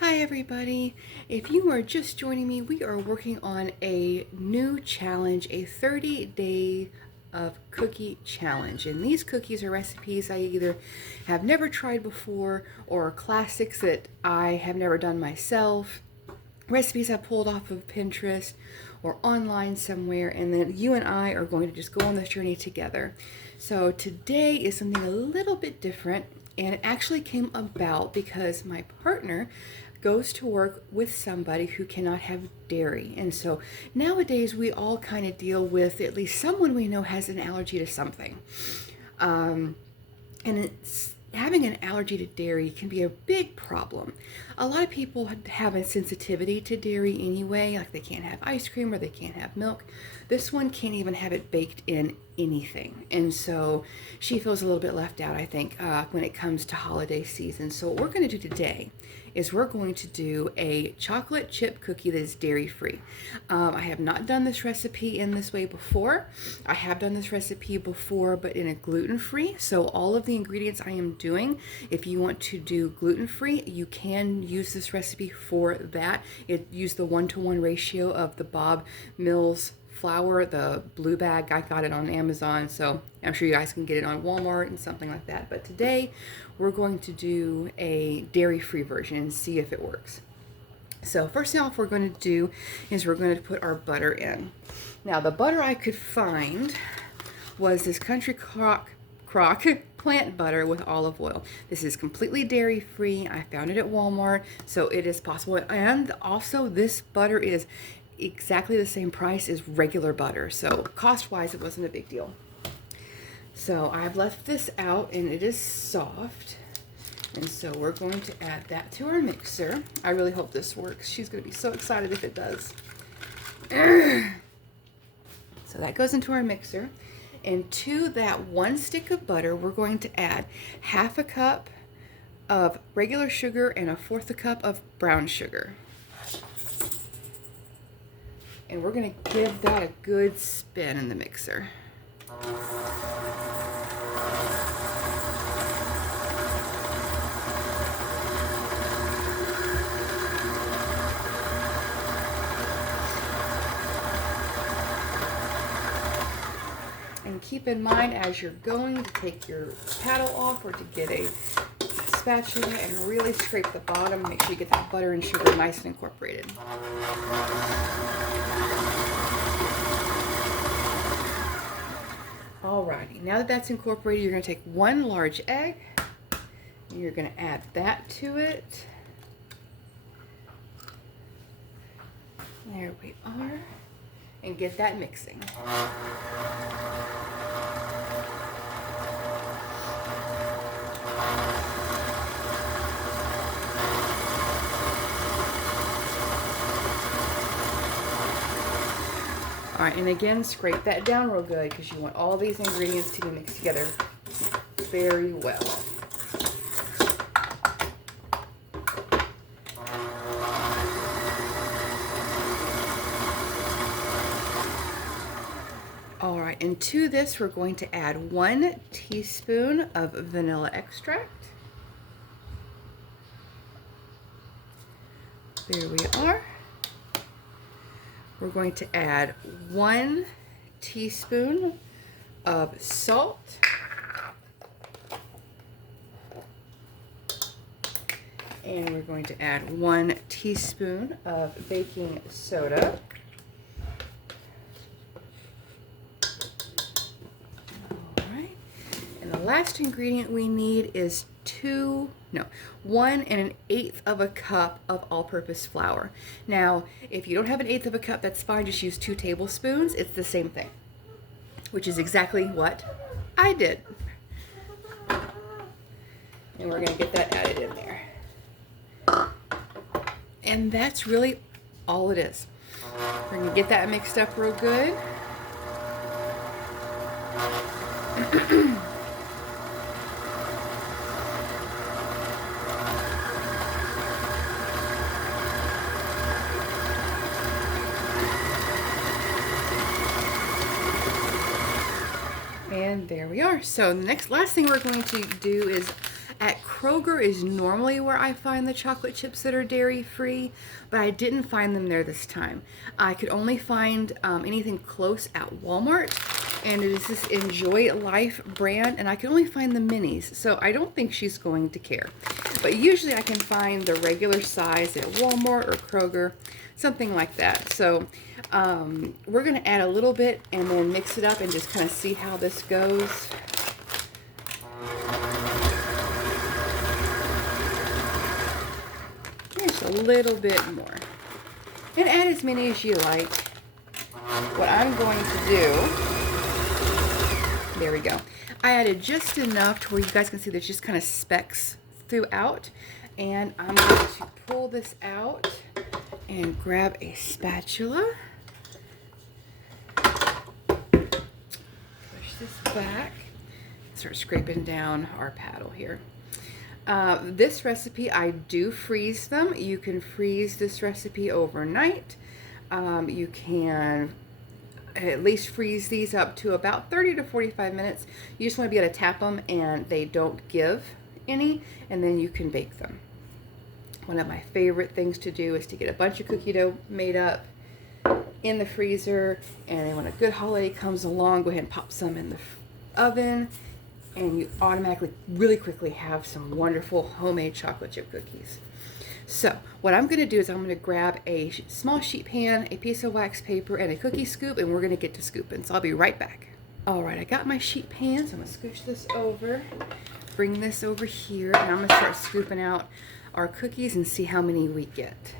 Hi everybody! If you are just joining me, we are working on a new challenge, a 30-day of cookie challenge. And these cookies are recipes I either have never tried before or classics that I have never done myself, recipes I pulled off of Pinterest or online somewhere, and then you and I are going to just go on this journey together. So today is something a little bit different, and it actually came about because my partner goes to work with somebody who cannot have dairy. And so nowadays we all kind of deal with at least someone we know has an allergy to something. And it's having an allergy to dairy can be a big problem. A lot of people have a sensitivity to dairy anyway, like they can't have ice cream or they can't have milk. This one can't even have it baked in anything. And so she feels a little bit left out, I think, when it comes to holiday season. So what we're going to do today is we're going to do a chocolate chip cookie that is dairy free. I have not done this recipe in this way before. I have done this recipe before, but in a gluten free. So all of the ingredients I am doing, if you want to do gluten free, you can use this recipe for that. It used the 1-to-1 ratio of the Bob Mills flour, the blue bag. I got it on Amazon, so I'm sure you guys can get it on Walmart and something like that. But today we're going to do a dairy-free version and see if it works. So first thing off we're going to do is we're going to put our butter in. Now the butter I could find was this Country Crock plant butter with olive oil. This is completely dairy-free. I found it at Walmart, so it is possible. And also this butter is exactly the same price as regular butter, so cost-wise it wasn't a big deal. So I've left this out and it is soft, and so we're going to add that to our mixer. I really hope this works. She's going to be so excited if it does. So that goes into our mixer, and to that 1 stick of butter we're going to add 1/2 cup of regular sugar and 1/4 cup of brown sugar. And we're going to give that a good spin in the mixer. And keep in mind as you're going to take your paddle off or to get a spatula and really scrape the bottom. Make sure you get that butter and sugar nice and incorporated. Alrighty, now that that's incorporated, you're going to take 1 large egg. You're going to add that to it. There we are. And get that mixing. All right, and again, scrape that down real good because you want all these ingredients to be mixed together very well. All right, and to this, we're going to add 1 teaspoon of vanilla extract. There we are. We're going to add 1 teaspoon of salt. And we're going to add 1 teaspoon of baking soda. All right. And the last ingredient we need is 1 1/8 cup of all-purpose flour. Now, if you don't have 1/8 cup, that's fine. Just use 2 tablespoons. It's the same thing, which is exactly what I did. And we're going to get that added in there. And that's really all it is. We're going to get that mixed up real good. And there we are. So the last thing we're going to do is At Kroger is normally where I find the chocolate chips that are dairy free, but I didn't find them there this time. I could only find anything close at Walmart, and it is this Enjoy Life brand, and I can only find the minis, so I don't think she's going to care. But usually I can find the regular size at Walmart or Kroger, something like that. So we're going to add a little bit and then mix it up and just kind of see how this goes. Just a little bit more. And add as many as you like. What I'm going to do, there we go. I added just enough to where you guys can see there's just kind of specks throughout. And I'm going to pull this out and grab a spatula. Push this back. Start scraping down our paddle here. This recipe, I do freeze them. You can freeze this recipe overnight. You can at least freeze these up to about 30 to 45 minutes. You just want to be able to tap them and they don't give any, and then you can bake them. One of my favorite things to do is to get a bunch of cookie dough made up in the freezer, and then when a good holiday comes along, go ahead and pop some in the oven, and you automatically, really quickly have some wonderful homemade chocolate chip cookies. So what I'm going to do is I'm going to grab a small sheet pan, a piece of wax paper, and a cookie scoop, and we're going to get to scooping. So I'll be right back. All right, I got my sheet pan, so I'm going to scooch this over, bring this over here, and I'm going to start scooping out our cookies and see how many we get.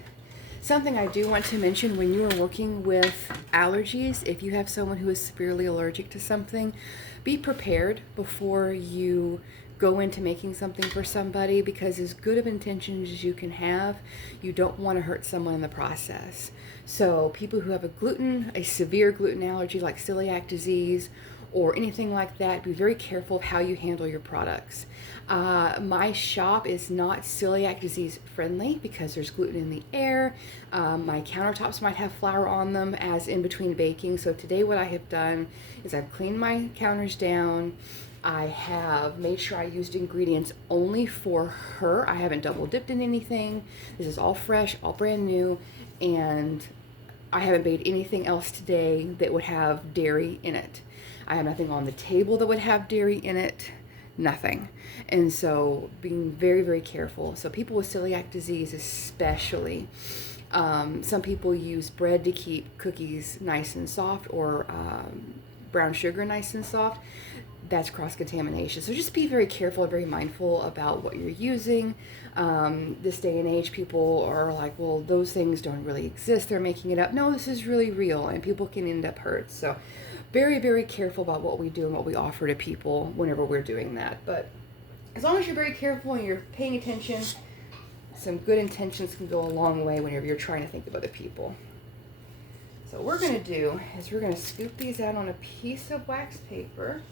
Something I do want to mention, when you are working with allergies, if you have someone who is severely allergic to something, be prepared before you go into making something for somebody, because as good of intentions as you can have, you don't want to hurt someone in the process. So people who have a severe gluten allergy like celiac disease or anything like that, be very careful of how you handle your products. My shop is not celiac disease friendly because there's gluten in the air. My countertops might have flour on them as in between baking. So today what I have done is I've cleaned my counters down. I have made sure I used ingredients only for her. I haven't double dipped in anything. This is all fresh, all brand new, and I haven't made anything else today that would have dairy in it. I have nothing on the table that would have dairy in it, nothing. And so being very, very careful. So people with celiac disease especially, some people use bread to keep cookies nice and soft, or brown sugar nice and soft. That's cross-contamination. So just be very careful and very mindful about what you're using. This day and age, people are like, well, those things don't really exist. They're making it up. No, this is really real, and people can end up hurt. So very, very careful about what we do and what we offer to people whenever we're doing that. But as long as you're very careful and you're paying attention, some good intentions can go a long way whenever you're trying to think of other people. So what we're going to do is we're going to scoop these out on a piece of wax paper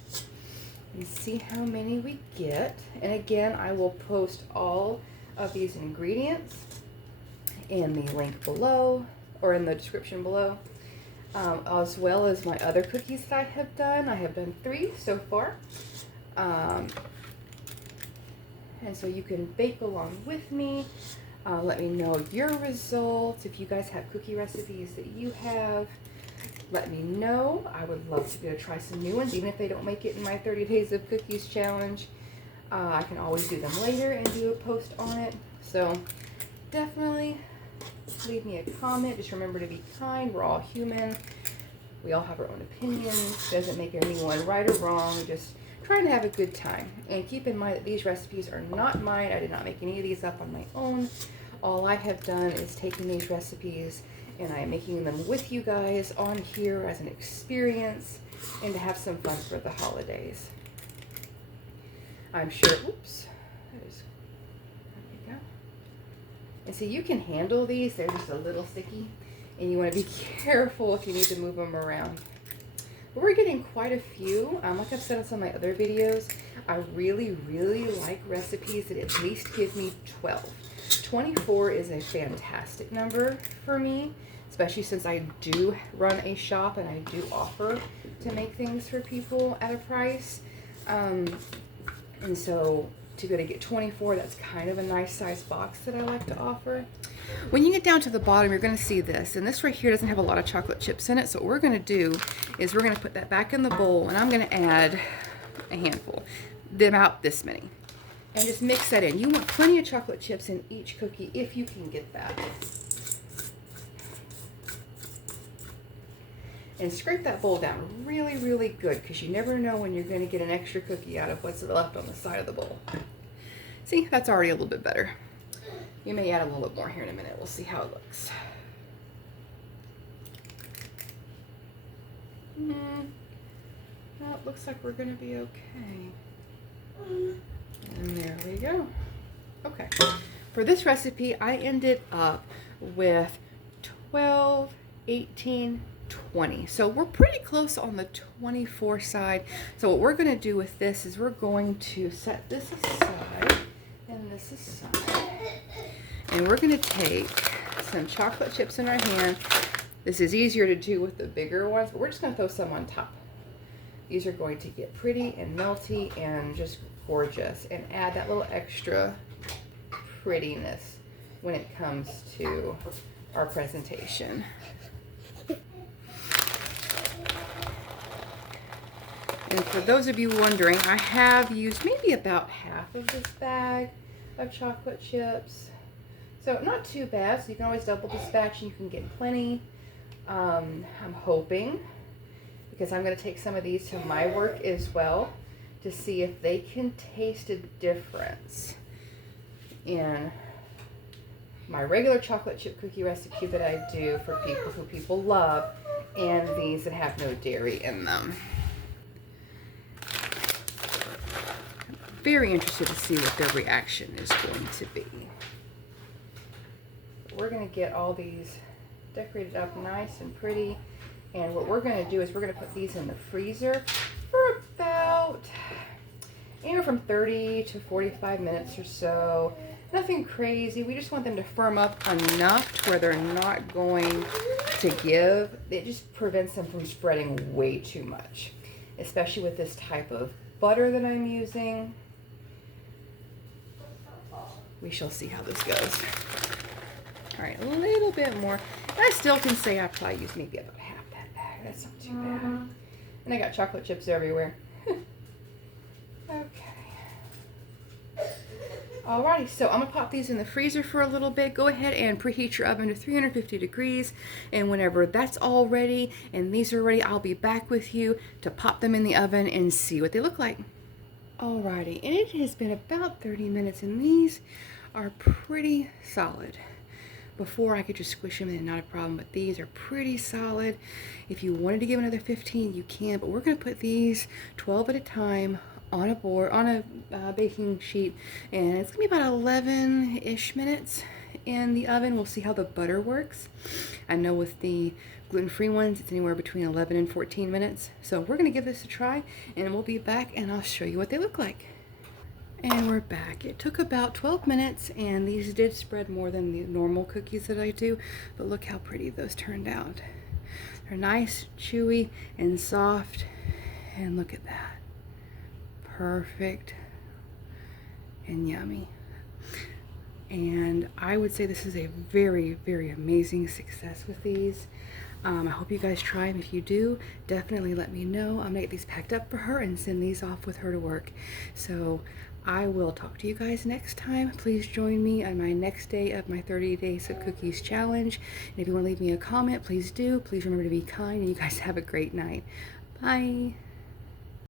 and see how many we get. And again, I will post all of these ingredients in the link below, or in the description below, as well as my other cookies that I have done. I have done 3 so far. And so you can bake along with me. Let me know your results. If you guys have cookie recipes that you have, let me know. I would love to be able to try some new ones, even if they don't make it in my 30 Days of Cookies challenge. I can always do them later and do a post on it. So definitely leave me a comment. Just remember to be kind. We're all human. We all have our own opinions. Doesn't make anyone right or wrong. Just trying to have a good time. And keep in mind that these recipes are not mine. I did not make any of these up on my own. All I have done is taken these recipes and I am making them with you guys on here as an experience and to have some fun for the holidays. I'm sure, oops, there we go. And so you can handle these. They're just a little sticky and you want to be careful if you need to move them around. But we're getting quite a few. Like I've said on some of my other videos, I really, really like recipes that at least give me 12. 24 is a fantastic number for me, especially since I do run a shop and I do offer to make things for people at a price. And so to be able to get 24. That's kind of a nice size box that I like to offer. When you get down to the bottom, you're going to see this, and this right here doesn't have a lot of chocolate chips in it. So what we're going to do is we're going to put that back in the bowl, and I'm going to add a handful, about this many, and just mix that in. You want plenty of chocolate chips in each cookie if you can get that. And scrape that bowl down really, really good, because you never know when you're going to get an extra cookie out of what's left on the side of the bowl. See, that's already a little bit better. You may add a little bit more here in a minute. We'll see how it looks. Well, it looks like we're going to be okay. And there we go. Okay. For this recipe, I ended up with 12, 18, 20. So we're pretty close on the 24 side. So what we're going to do with this is we're going to set this aside and this aside. And we're going to take some chocolate chips in our hand. This is easier to do with the bigger ones, but we're just going to throw some on top. These are going to get pretty and melty and just gorgeous, and add that little extra prettiness when it comes to our presentation. And for those of you wondering, I have used maybe about half of this bag of chocolate chips. So not too bad, so you can always double dispatch and you can get plenty. I'm hoping, because I'm going to take some of these to my work as well, to see if they can taste a difference in my regular chocolate chip cookie recipe that I do for people who people love, and these that have no dairy in them. I'm very interested to see what their reaction is going to be. We're going to get all these decorated up nice and pretty, and what we're going to do is we're going to put these in the freezer for about anywhere from 30 to 45 minutes or so. Nothing crazy. We just want them to firm up enough to where they're not going to give. It just prevents them from spreading way too much, especially with this type of butter that I'm using. We shall see how this goes. All right, a little bit more. I still can say I probably used maybe about half that bag. That's not too bad. And I got chocolate chips everywhere. Okay. Alrighty, so I'm going to pop these in the freezer for a little bit. Go ahead and preheat your oven to 350 degrees. And whenever that's all ready and these are ready, I'll be back with you to pop them in the oven and see what they look like. Alrighty, and it has been about 30 minutes and these are pretty solid. Before I could just squish them in, not a problem, but these are pretty solid. If you wanted to give another 15, you can, but we're going to put these 12 at a time on a board, on a baking sheet, and it's going to be about 11-ish minutes in the oven. We'll see how the butter works. I know with the gluten-free ones, it's anywhere between 11 and 14 minutes. So we're going to give this a try, and we'll be back, and I'll show you what they look like. And we're back. It took about 12 minutes, and these did spread more than the normal cookies that I do, but look how pretty those turned out. They're nice, chewy, and soft, and look at that. Perfect and yummy. And I would say this is a very, very amazing success with these. I hope you guys try them. If you do, definitely let me know. I'm gonna get these packed up for her and send these off with her to work. So I will talk to you guys next time. Please join me on my next day of my 30 Days of Cookies challenge. And if you want to leave me a comment, please do. Please remember to be kind, and you guys have a great night. Bye.